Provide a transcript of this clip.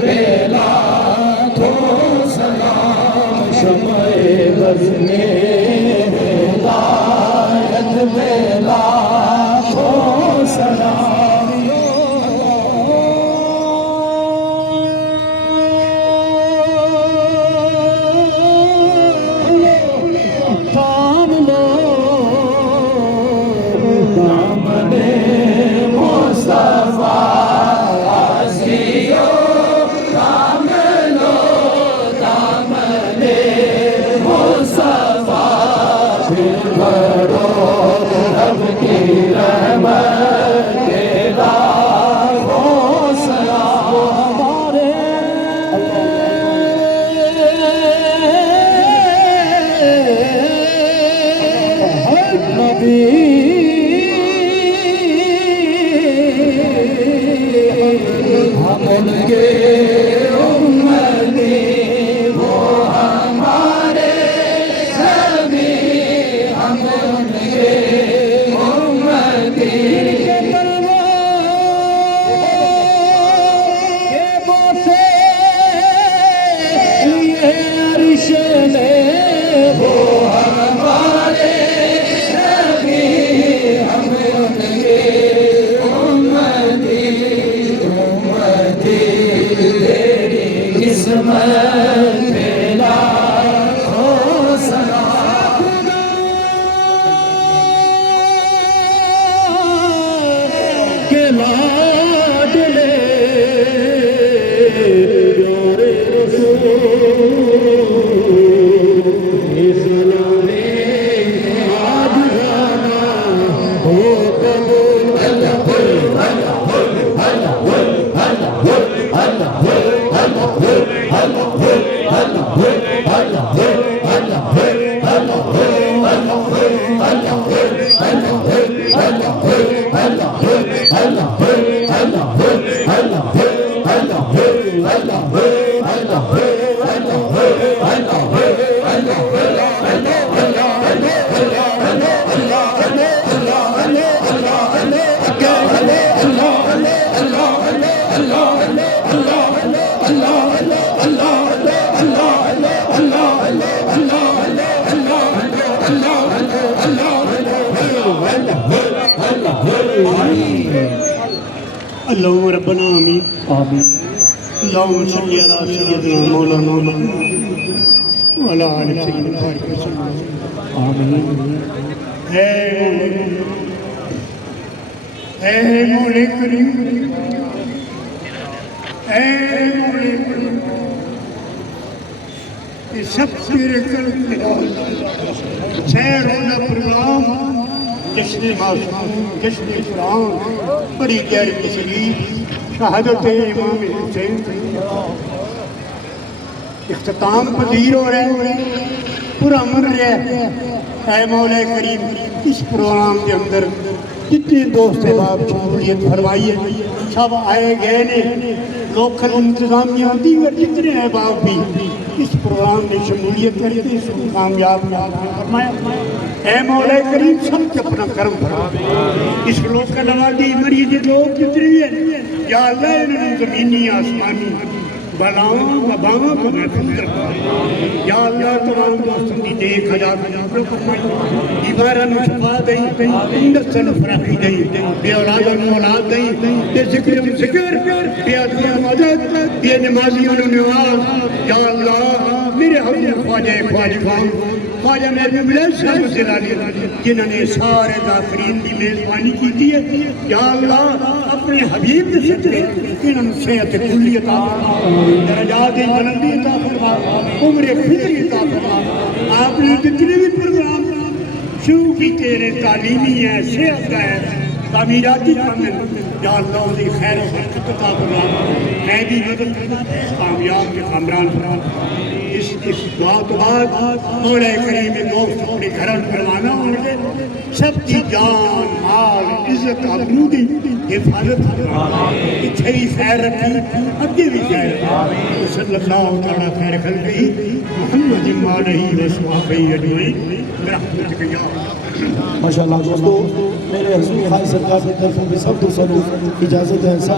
بیلا تو سلام شمع بز میں ہدایت بیلا تو سلام اللهم ربنا آمین اللهم صل علی سیدنا مولانا وعلی آل سیدنا آمین اے مولا کریم اے مولا کریم یہ سب تیرے کرم سیر ہونا پروگرام جشن معصوم جشن قرآن بڑی گہری تشریف شہادت امام حسین اختتام پذیر ہو رہے ہیں پورا من رہے اے مولا کریم اس پروگرام کے اندر جتنے دوست احباب شمولیت فرمائی ہے سب آئے گئے نے لوکل انتظامیہ دیگر جتنے احباب بھی اس پروگرام میں شمولیت کرتے اس کو کامیاب فرمایا اے مولا کریم سب کے اپنا کرم فرما اس لوکل آبادی مریض لوگ جتنے ہیں یا اللہ انہوں زمینی آسمانی بلاؤں وباؤں کو محفوظ رکھا یا اللہ تمام دوستوں کی دیکھ حجات عبارن شفا دیں اندستن فراقی دیں بے اولاد و مولاد دیں بے ذکر و ذکر بے عدل و مدد بے نمازی و نواز یا اللہ میرے حضور خواجہ خواجگان خواجہ محبوب اللہ صاحب زلالی جنہوں نے سارے ذاکرین کی میزبانی کی دی ہے یا اللہ اپنے حبیب کے صدقے انہوں صحت کلی عطا فرما درجات بلندی عطا فرما عمر فطری عطا فرما آپ نے جتنے بھی پروگرام شروع کی تیرے تعلیمی ہے صحت کا ہے تعمیراتی کامل یا اللہ علیہ خیر و برکت عطا فرما میں بھی مدد کامیاب کے کامران فرما اس بات مولا کریم دوست اپنے گھرن فرمانا ہونے سب کی جان مال عزت آبرودی حفاظت اتھے ہی خیر رکھی اگے بھی خیر رکھی صلی اللہ تعالیٰ خیر خلقی محمد علیہ وصحبہ اجمعین برحمتک یا ماشاءاللہ دوستو میرے حضور خواجہ سرکار کی طرف سے سب دوستوں کو اجازت ہے